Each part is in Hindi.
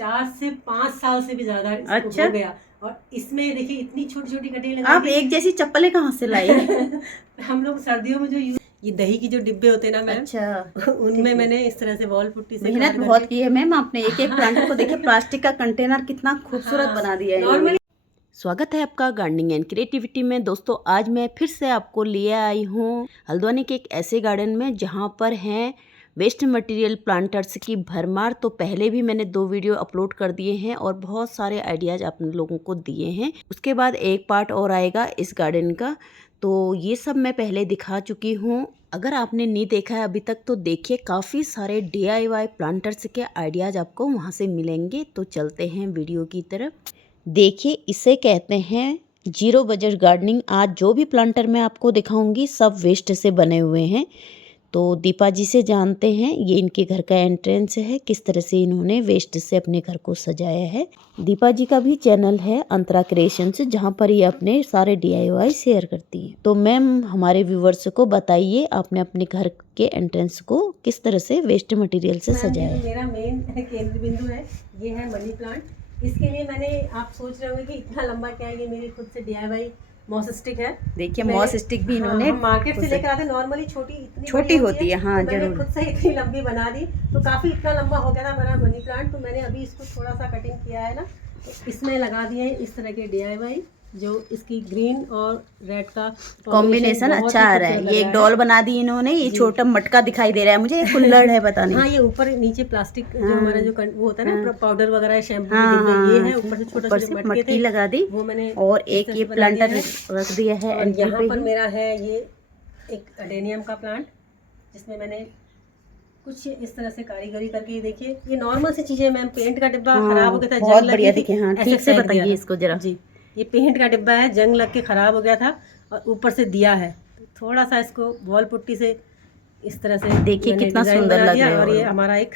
4 से 5 साल से भी ज्यादा अच्छा हो गया। और इसमें देखिए इतनी छोटी छोटी कटिंग लगा आप एक जैसी चप्पलें कहाँ से लाई? हम लोग सर्दियों में जो ये दही की जो डिब्बे होते हैं ना मैम, अच्छा उनमें मैंने इस तरह से वॉल पुट्टी से मेहनत बहुत की है मैम आपने। एक एक प्लांट को देखिए, प्लास्टिक का कंटेनर कितना खूबसूरत बना दिया है इन्होंने। स्वागत है आपका गार्डनिंग एंड क्रिएटिविटी में। दोस्तों आज मैं फिर से आपको लिए आई हूँ हल्द्वानी के एक ऐसे गार्डन में जहाँ पर हैं वेस्ट मटेरियल प्लांटर्स की भरमार। तो पहले भी मैंने 2 वीडियो अपलोड कर दिए हैं और बहुत सारे आइडियाज आप लोगों को दिए हैं। उसके बाद एक पार्ट और आएगा इस गार्डन का, तो ये सब मैं पहले दिखा चुकी हूँ। अगर आपने नहीं देखा है अभी तक तो देखिए, काफ़ी सारे DIY प्लांटर्स के आइडियाज आपको वहाँ से मिलेंगे। तो चलते हैं वीडियो की तरफ। देखिए इसे कहते हैं जीरो बजट गार्डनिंग। आज जो भी प्लांटर मैं आपको दिखाऊंगी सब वेस्ट से बने हुए हैं। तो दीपा जी से जानते हैं, ये इनके घर का एंट्रेंस है, किस तरह से इन्होंने वेस्ट से अपने घर को सजाया है। दीपा जी का भी चैनल है अंतरा क्रिएशंस, जहाँ पर ये अपने सारे DIY शेयर करती हैं। तो मैम हमारे व्यूवर्स को बताइए, आपने अपने घर के एंट्रेंस को किस तरह से वेस्ट मटेरियल से सजाया है? मेरा मेन केंद्र बिंदु है, ये है मनी प्लांट। इसके लिए मैंने, आप सोच रहे होंगे कि इतना लंबा क्या है, ये मेरी खुद से DIY मॉस स्टिक है। देखिए मॉस स्टिक भी इन्होंने मार्केट से लेकर आते, नॉर्मली छोटी होती है। हाँ तो मैंने खुद से इतनी लंबी बना दी, तो काफी इतना लंबा हो गया था मेरा मनी प्लांट। तो मैंने अभी इसको थोड़ा सा कटिंग किया है ना, तो इसमें लगा दिए हैं इस तरह के DIY, जो इसकी ग्रीन और रेड का कॉम्बिनेशन अच्छा आ रहा है। ये एक डॉल बना दी इन्होंने। ये छोटा मटका दिखाई दे रहा है मुझे, ये कुल्हड़ है पता नहीं। हाँ, ये ऊपर नीचे प्लास्टिक जो हमारा जो वो होता है ना, पाउडर वगैरह शैम्पू ये है, ऊपर से छोटे मटकी लगा दी वो मैंने। और एक ये प्लांटर रख दिया है। और यहाँ पर मेरा है ये एक अडेनियम का प्लांट, जिसमें मैंने कुछ इस तरह से कारीगरी करके, ये देखिए ये नॉर्मल सी चीजें मैम। पेंट का डिब्बा खराब हो गया था, बहुत बढ़िया। देखिए हाँ, ठीक से बताइए इसको जरा। जी, ये पेंट का डिब्बा है, जंग लग के खराब हो गया था, और ऊपर से दिया है। थोड़ा सा इसको वॉल पुट्टी से इस तरह से देखिए कितना सुंदर लग रहा है। और ये हमारा एक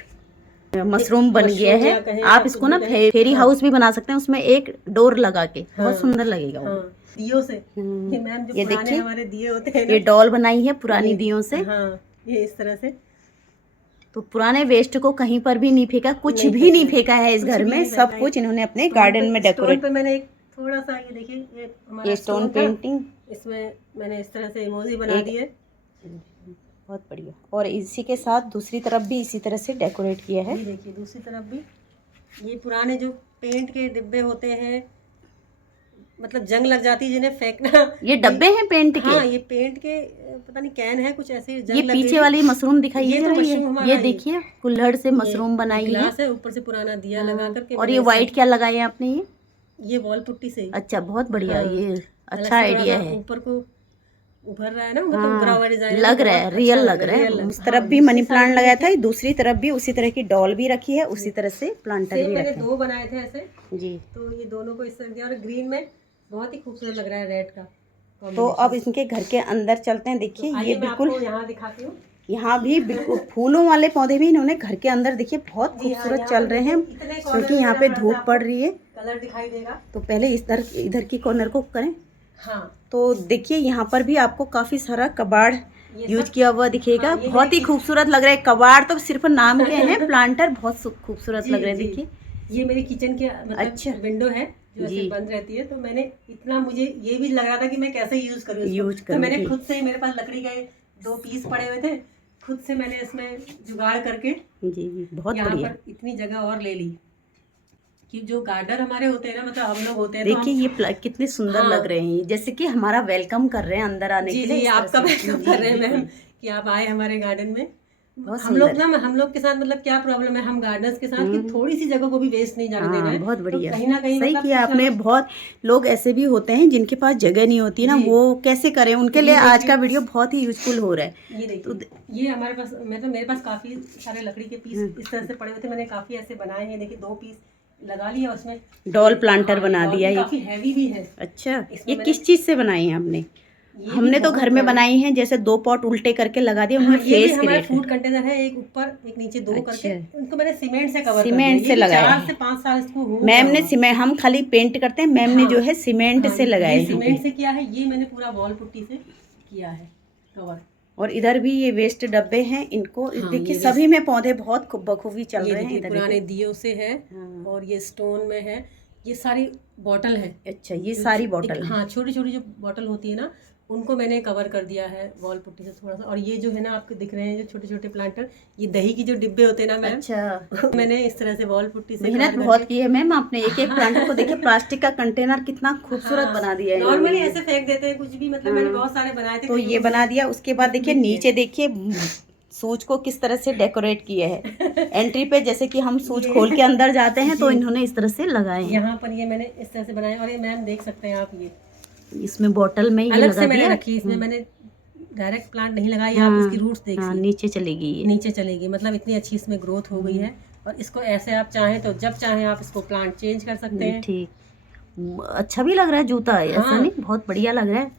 मशरूम बन गया है। आप इसको ना फेरी हाउस भी बना सकते हैं, उसमें एक डोर लगा के बहुत सुंदर लगेगा वो। दियों से, ये मैम जो पुराने हमारे दिए होते हैं, ये डॉल बनाई है पुरानी दियों से। हाँ, ये इस तरह से। तो पुराने वेस्ट को कहीं पर भी नहीं फेंका, कुछ भी नहीं फेंका है इस घर में। सब कुछ इन्होंने अपने गार्डन में डेकोरेट। पे मैंने एक थोड़ा सा, ये देखिए ये हमारा स्टोन पेंटिंग, इसमें मैंने इस तरह से इमोजी बना दी है। बहुत बढ़िया। और इसी के साथ दूसरी तरफ भी इसी तरह से डेकोरेट किया है। ये देखिए दूसरी तरफ भी ये पुराने जो पेंट के डिब्बे होते हैं, मतलब जंग लग जाती है जिन्हें फेंकना। ये डब्बे हैं पेंट के? हाँ, ये पेंट के पता नहीं कैन है कुछ ऐसे। ये पीछे वाली मशरूम दिखाई है, ये देखिए कुल्हड़ से मशरूम बनाई है, ऊपर से पुराना दिया लगा करके। और ये व्हाइट क्या लगाए हैं आपने? ये वॉल पुट्टी से। अच्छा, बहुत बढ़िया। ये अच्छा आइडिया है। ऊपर को उभर रहा है ना, मतलब उभरा हुआ डिजाइन लग रहा है, रियल लग रहा है। उस तरफ भी मनी प्लांट लगाया था, दूसरी तरफ भी उसी तरह की डॉल भी रखी है, उसी तरह से प्लांटर भी मैंने 2 बनाए थे ऐसे जी। तो ये दोनों को इस तरह दिया, और ग्रीन में बहुत ही खूबसूरत लग रहा है रेड का। तो अब इनके घर के अंदर चलते हैं। देखिए तो ये बिल्कुल यहाँ दिखाती हूँ। यहाँ भी बिल्कुल फूलों वाले पौधे भी इन्होंने घर के अंदर देखिए बहुत खूबसूरत चल रहे हैं, क्योंकि यहाँ पे धूप पड़ रही है। कलर दिखाई देगा। तो पहले इधर की कॉर्नर को करें। हाँ, तो देखिए यहाँ पर भी आपको काफी सारा कबाड़ यूज किया हुआ दिखेगा। बहुत ही खूबसूरत लग रहा है। कबाड़ तो सिर्फ नाम के हैं, प्लांटर बहुत खूबसूरत लग रहे हैं। देखिए ये मेरी किचन के अच्छा विंडो है जो ऐसे बंद रहती है, तो मैंने इतना, मुझे ये भी लग रहा था कि मैं कैसे यूज करूँ। तो मैंने खुद से, मेरे पास लकड़ी के 2 पीस पड़े हुए थे, खुद से मैंने इसमें जुगाड़ करके जी बहुत यहाँ बढ़िया पर इतनी जगह और ले ली कि जो गार्डनर हमारे होते हैं ना, मतलब हम लोग होते हैं। देखिए ये कितने सुंदर लग रहे हैं, जैसे कि हमारा वेलकम कर रहे हैं अंदर आने के लिए। आपका वेलकम कर रहे हैं मैम कि आप आए हमारे गार्डन में। हम लोग के साथ मतलब क्या प्रॉब्लम है, हम गार्डनर्स के साथ, कि थोड़ी सी जगह को भी वेस्ट नहीं जाने देना है। बहुत बढ़िया, तो कहीं ना कहीं सही किया आपने। बहुत लोग ऐसे भी होते हैं जिनके पास जगह नहीं होती ना, वो कैसे करें, उनके लिए आज का वीडियो बहुत ही यूजफुल हो रहा है। ये देखिए, ये हमारे पास, मतलब मेरे पास काफी सारे लकड़ी के पीस इस तरह से पड़े हुए थे, मैंने काफी ऐसे बनाए हैं। देखिए 2 पीस लगा लिया, उसमें डॉल प्लांटर बना दिया। ये काफी हैवी भी है। अच्छा, ये किस चीज से बनाई है आपने? हमने तो घर में बनाई हैं, जैसे 2 पॉट उल्टे करके लगा दिए, उनमें फेस हमारा फूड कंटेनर है, एक ऊपर एक नीचे 2 करके। उनको मैंने सीमेंट से कवर सीमेंट से लगाया। 4 से 5 साल इसको मैम ने सीमेंट, हम खाली पेंट करते हैं, मैम ने जो है सीमेंट से लगाया है। सीमेंट से किया है, ये मैंने पूरा वॉल पुट्टी से किया है कवर। और इधर भी ये वेस्ट डब्बे हैं, इनको देखिए सभी में पौधे बहुत बखूबी चल रहे हैं। इधर पुराने दियों से है और ये स्टोन में है, ये सारी बॉटल है। अच्छा, ये सारी बॉटल है। हाँ, छोटी छोटी जो बॉटल होती है ना, उनको मैंने कवर कर दिया है वॉल पुट्टी से थोड़ा सा। और ये जो है ना, आपको दिख रहे हैं जो छोटे छोटे प्लांटर, ये दही की जो डिब्बे होते हैं ना मैम, अच्छा मैंने इस तरह से वॉल पुट्टी से मेहनत बहुत की है मैम आपने। एक एक प्लांटर को देखिए, प्लास्टिक का कंटेनर कितना खूबसूरत बना दिया है। नॉर्मली ऐसे फेंक देते हैं कुछ भी, मतलब मैंने बहुत सारे बनाए थे, तो ये बना दिया। उसके बाद देखिए नीचे देखिए सूज को किस तरह से डेकोरेट किया है। एंट्री पे जैसे कि हम सूज खोल के अंदर जाते हैं तो इन्होंने इस तरह से लगाए हैं। यहाँ पर ये मैंने इस तरह से बनाया। और ये मैम देख सकते हैं आप, ये इसमें बॉटल में अलग से मैंने रखी, इसमें मैंने डायरेक्ट प्लांट नहीं लगाई। आप इसकी रूट्स देखिए, नीचे चलेगी, ये नीचे चलेगी, मतलब इतनी अच्छी इसमें ग्रोथ हो गई है। और इसको ऐसे आप चाहें तो जब चाहें आप इसको प्लांट चेंज कर सकते हैं। ठीक, अच्छा भी लग रहा है जूता, ऐसा नहीं, बहुत बढ़िया लग रहा है।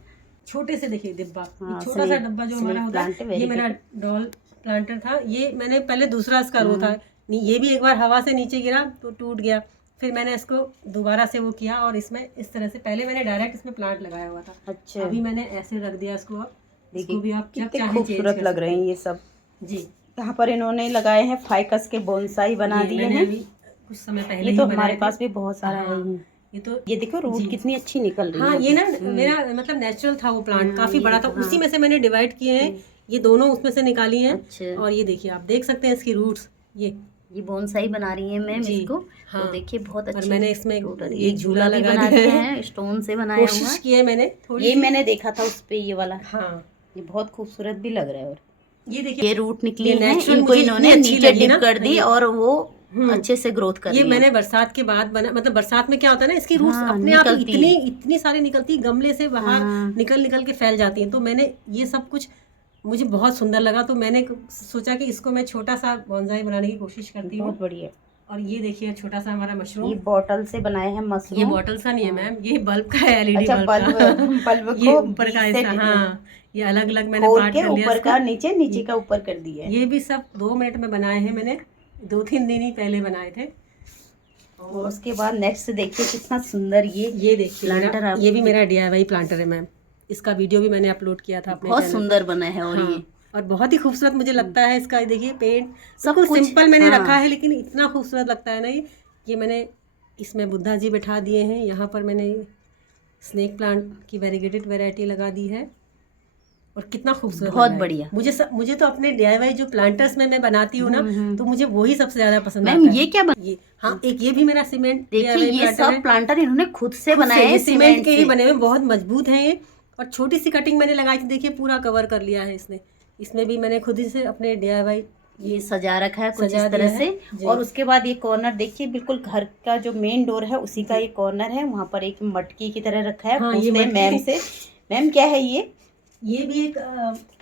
छोटे से देखिए डिब्बा, छोटा सा डब्बा जो हमारा होता है, ये मेरा डॉल प्लांटर था। ये मैंने पहले दूसरा इसका रो था, ये भी एक बार हवा से नीचे गिरा तो टूट गया, फिर मैंने इसको दोबारा से वो किया और इसमें इस तरह से, पहले मैंने डायरेक्ट इसमें प्लांट लगाया हुआ था। अच्छा, अभी मैंने ऐसे रख दिया इसको। अब इसको भी आप जब चाहे खूबसूरत लग रहे हैं ये सब जी। यहाँ पर इन्होंने लगाए हैं फाइकस के बोनसाई बना दिए हैं कुछ समय पहले। ये तो हमारे पास भी बहुत सारा है। ये देखो रूट कितनी अच्छी निकल रही है। हाँ, ये ना मेरा मतलब नेचुरल था वो प्लांट, काफी बड़ा था, उसी में से मैंने डिवाइड किए हैं। ये दोनों उसमें से निकाली हैं। अच्छा। और ये देखिए, आप देख सकते हैं इसकी रूट्स, ये बोनसाई बना रही है मैम इसको। हाँ, तो देखिए बहुत अच्छी। मैंने इसमें एक झूला भी बना दिया है, स्टोन से बनाया हुआ। कोशिश की है मैंने, ये मैंने देखा था उस पे, ये वाला। हाँ, ये बहुत खूबसूरत भी लग रहा है। और ये देखिए, ये रूट निकली है, इनको इन्होंने नीचे डिप कर दी और वो अच्छे से ग्रोथ कर। ये मैंने बरसात के बाद बना, मतलब बरसात में क्या होता है ना, इसकी रूट्स अपने आप इतनी सारी निकलती, गमले से बाहर निकल के फैल जाती हैं। तो मैंने ये सब कुछ, मुझे बहुत सुंदर लगा, तो मैंने सोचा कि इसको मैं छोटा सा बोनसाई बनाने की कोशिश करती हूँ। बहुत बढ़िया। और ये देखिए छोटा सा हमारा मशरूम, ये बॉटल से बनाए हैं मशरूम। ये बॉटल सा नहीं है मैम, ये बल्ब का है, एलईडी बल्ब का। ये ऊपर का हिस्सा, हाँ, ये अलग अलग मैंने पार्ट कर लिया, ऊपर का नीचे का ऊपर कर दिया है। ये भी सब 2 मिनट में बनाए हैं मैंने, 2-3 दिन ही पहले बनाए थे। और उसके बाद नेक्स्ट देखिए कितना सुंदर ये देखिए प्लांटर। ये भी मेरा DIY प्लांटर है मैम, इसका वीडियो भी मैंने अपलोड किया था अपने बहुत सुंदर बना है। और ये और बहुत ही खूबसूरत मुझे लगता है इसका। देखिए पेंट सब कुछ सिंपल मैंने रखा है, लेकिन इतना खूबसूरत लगता है ना ये मैंने इसमें बुद्धा जी बैठा दिए हैं। यहाँ पर मैंने स्नेक प्लांट की वेरीगेटेड वैरायटी लगा दी है और कितना खूबसूरत, बहुत बढ़िया। मुझे तो अपने DIY जो प्लांटर्स में मैं बनाती हूँ ना, तो मुझे वही सबसे ज्यादा पसंद आता है। ये क्या ये, हाँ, एक ये भी मेरा सीमेंट, देखिए ये सब प्लांटर इन्होंने खुद से बनाए हैं, सीमेंट के ही बने हुए, बहुत मजबूत हैं ये। और छोटी सी कटिंग मैंने लगाई थी, देखिए पूरा कवर कर लिया है इसने। इसमें भी मैंने खुद ही से अपने DIY ये सजा रखा है कुछ इस तरह से। और उसके बाद ये कॉर्नर देखिए, बिल्कुल घर का जो मेन डोर है उसी का ये कॉर्नर है, वहाँ पर एक मटकी की तरह रखा है। हाँ, ये मैम से, मैम क्या है ये भी एक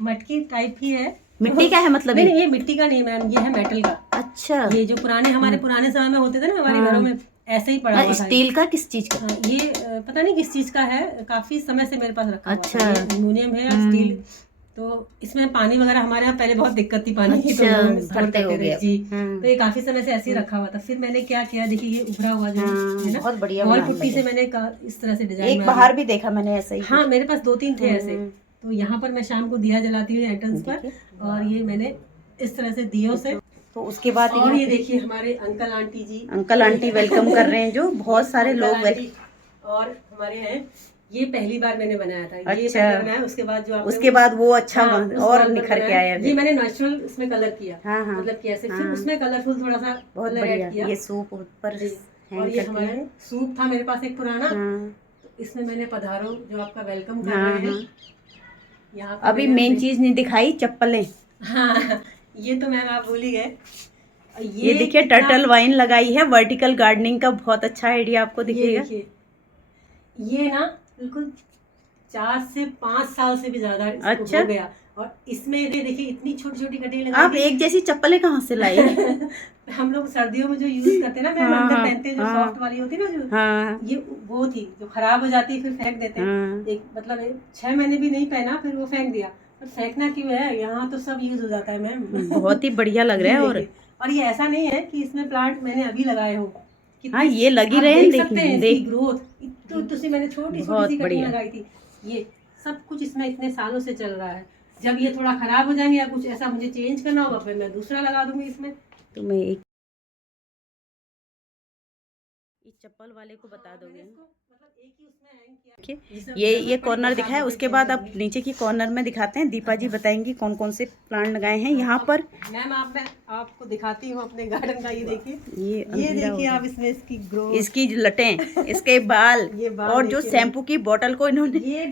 मटकी टाइप ही है। मिट्टी का है मतलब? नहीं, ये मिट्टी का नहीं मैम, ये है मेटल का। अच्छा, ये जो हमारे पुराने समय में होते थे ना हमारे घरों में, ऐसे ही पड़ा हुआ था। स्टील का? किस चीज का? ये पता नहीं किस चीज का है, काफी समय से मेरे पास रखा। अच्छा, एल्युमिनियम है या स्टील। तो इसमें पानी वगैरह हमारे यहाँ पहले बहुत दिक्कत थी पानी की, तो भरते हो गया जी। तो ये काफी समय से ऐसे ही रखा हुआ था। फिर मैंने क्या किया, देखिए ये उभरा हुआ जो है ना, बहुत बढ़िया वॉल पुट्टी से मैंने इस तरह से डिजाइन, एक बाहर भी देखा मैंने ऐसे ही। हाँ, मेरे पास 2-3 थे ऐसे। तो यहाँ पर मैं शाम को दिया जलाती हूँ एंट्रेंस पर, और ये मैंने इस तरह से दियों से। तो उसके बाद और ये देखिए हमारे अंकल आंटी वेलकम कर रहे हैं, जो बहुत सारे लोग और हमारे हैं। ये पहली बार मैंने बनाया था। ये पहले बनाया, उसके बाद वो अच्छा और निखर के आया। ये मैंने नेचुरल इसमें कलर किया, मतलब कैसे, फिर उसमें कलरफुल थोड़ा सा बहुत बढ़िया। ये सूप ऊपर, और ये हमारे सूप था मेरे पास एक पुराना, इसमें मैंने पधारो जो आपका वेलकम कर रहे हैं। यहाँ अभी मेन चीज नहीं दिखाई, चप्पलें। हाँ, ये तो मैम आप भूल ही गए। ये देखिए टर्टल वाइन लगाई है, वर्टिकल गार्डनिंग का बहुत अच्छा आइडिया आपको दिखेगा। ये ना बिल्कुल 4 से 5 साल से भी ज्यादा अच्छा हो गया। और इसमें देखिए इतनी छोटी छोटी कटिंग लगाई। आप एक जैसी चप्पलें कहाँ से लाई? हम लोग सर्दियों में जो यूज करते हैं ना, मैं अंदर पहनते हैं, जो सॉफ्ट वाली होती है ना, जो ये वो थी जो खराब हो जाती है, फिर फेंक देते हैं। एक मतलब 6 महीने भी नहीं पहना, फिर वो फेंक दिया। पर फेंकना क्यों है, यहाँ तो सब यूज हो जाता है मैम। बहुत ही बढ़िया लग रहा है। और ये ऐसा नहीं है कि इसमें प्लांट मैंने अभी लगाए हो। हाँ, ये लगी रहे हैं, देख सकते हैं इसकी ग्रोथ। तो मैंने छोटी सी कटिंग लगाई थी। ये सब कुछ इसमें इतने सालों से चल रहा है। जब ये थोड़ा खराब हो जाएंगे या कुछ ऐसा मुझे चेंज करना होगा फिर मैं दूसरा लगा दूंगी इसमें। तो मैं एक इस चप्पल वाले को बता दोगे, मतलब एक ही उसमें हैंग किया। ये कॉर्नर दिखाया, उसके बाद अब नीचे की कॉर्नर में दिखाते हैं। दीपा जी बताएंगी कौन कौन से प्लांट लगाए हैं यहाँ पर। मैम मैं आपको दिखाती हूँ अपने गार्डन का। ये देखिए, ये देखिए आप इसमें इसकी ग्रोथ, इसकी लटें, इसके बाल, और जो शैम्पू की बोतल को इन्होंने, ये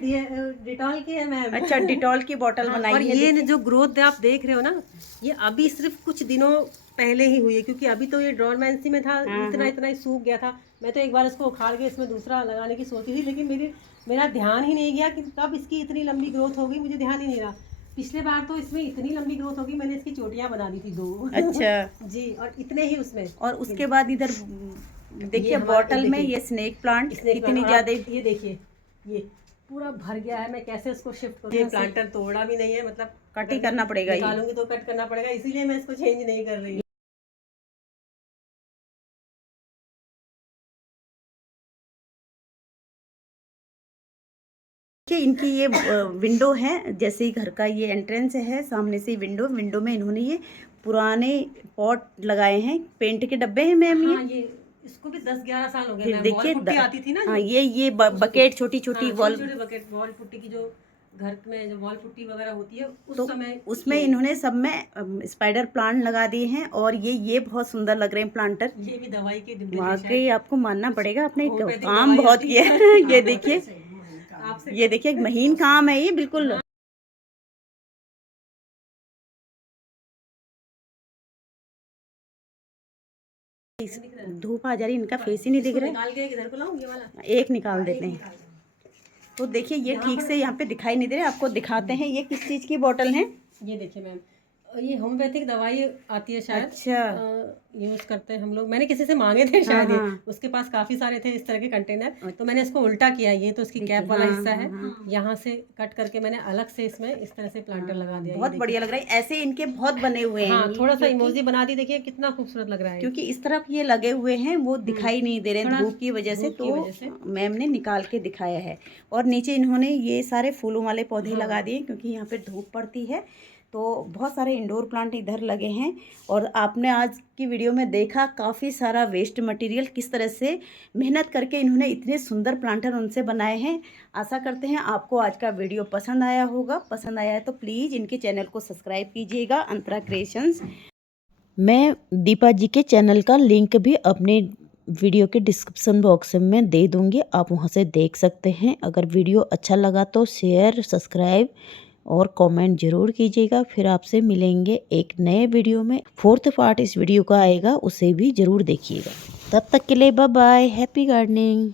डिटॉल की है मैम। अच्छा, डिटॉल की बोतल बनाई और है। ये जो ग्रोथ आप देख रहे हो ना, ये अभी सिर्फ कुछ दिनों पहले ही हुई है, क्योंकि अभी तो ये डोरमेंसी में था, इतना ही सूख गया था। मैं तो एक बार इसको उखाड़ के इसमें दूसरा लगाने की सोची थी, लेकिन मेरा ध्यान ही नहीं गया कि कब इसकी इतनी लंबी ग्रोथ होगी, मुझे ध्यान ही नहीं रहा। पिछले बार तो इसमें इतनी लंबी ग्रोथ होगी, मैंने इसकी चोटियां बना दी थी 2। अच्छा जी, और इतने ही उसमें। और उसके बाद इधर देखिए बॉटल में ये स्नेक प्लांट कितनी ज्यादा, ये देखिए ये पूरा भर गया है। मैं कैसे उसको शिफ्ट करूँ? ये प्लांटर तोड़ा भी नहीं है, मतलब कट ही करना पड़ेगा, निकालूंगी तो कट करना पड़ेगा, इसीलिए मैं इसको चेंज नहीं कर रही हूँ। इनकी ये विंडो है, जैसे ही घर का ये एंट्रेंस है, सामने से विंडो में इन्होंने ये पुराने पॉट लगाए हैं, पेंट के डब्बे हैं मैम। हाँ, ये इसको भी 10-11 साल हो गए। फिर देखिए पुट्टी आती थी ना, हाँ, ये बकेट छोटी वॉल बकेट वॉल पुट्टी की, जो घर में जो वॉल पुट्टी वगैरह होती है उस तो समय उसमें इन्होंने सब में स्पाइडर प्लांट लगा दिए हैं। और ये बहुत सुंदर लग रहे हैं प्लांटर। ये भी दवाई के डिब्बे, वाकई आपको मानना पड़ेगा, आपने काम बहुत किया है। ये देखिए, ये देखिए महीन काम है ये, बिल्कुल। धूप आ जा रही, इनका फेस ही नहीं दिख रहा है। निकाल के इधर को लाऊं, ये वाला एक निकाल देते हैं। तो देखिए ये ठीक से यहाँ पे दिखाई नहीं दे रहे, आपको दिखाते हैं ये किस चीज़ की बोतल है। ये देखिए मैम, ये होम्योपैथिक दवाई आती है शायद। अच्छा, यूज करते हैं हम लोग। मैंने किसी से मांगे थे शायद, ये उसके पास काफी सारे थे इस तरह के कंटेनर, तो मैंने इसको उल्टा किया। ये तो इसकी कैप वाला हिस्सा है, यहाँ से कट करके मैंने अलग से इसमें इस तरह से प्लांटर लगा दिया। बहुत बढ़िया लग रहा है, ऐसे इनके बहुत बने हुए हैं। हाँ, थोड़ा सा इमोजी बना दी, देखिए कितना खूबसूरत लग रहा है। क्योंकि इस तरफ ये लगे हुए हैं, वो दिखाई नहीं दे रहे हैं धूप की वजह से, तो मैम ने निकाल के दिखाया है। और नीचे इन्होंने ये सारे फूलों वाले पौधे लगा दिए, क्योंकि यहाँ पे धूप पड़ती है। तो बहुत सारे इंडोर प्लांट इधर लगे हैं। और आपने आज की वीडियो में देखा काफ़ी सारा वेस्ट मटेरियल किस तरह से मेहनत करके इन्होंने इतने सुंदर प्लांटर उनसे बनाए हैं। आशा करते हैं आपको आज का वीडियो पसंद आया होगा। पसंद आया है तो प्लीज़ इनके चैनल को सब्सक्राइब कीजिएगा, अंतरा क्रिएशंस। मैं दीपा जी के चैनल का लिंक भी अपने वीडियो के डिस्क्रिप्शन बॉक्स में दे दूँगी, आप वहाँ से देख सकते हैं। अगर वीडियो अच्छा लगा तो शेयर, सब्सक्राइब और कमेंट ज़रूर कीजिएगा। फिर आपसे मिलेंगे एक नए वीडियो में। 4th पार्ट इस वीडियो का आएगा, उसे भी ज़रूर देखिएगा। तब तक के लिए बाय बाय, हैप्पी गार्डनिंग।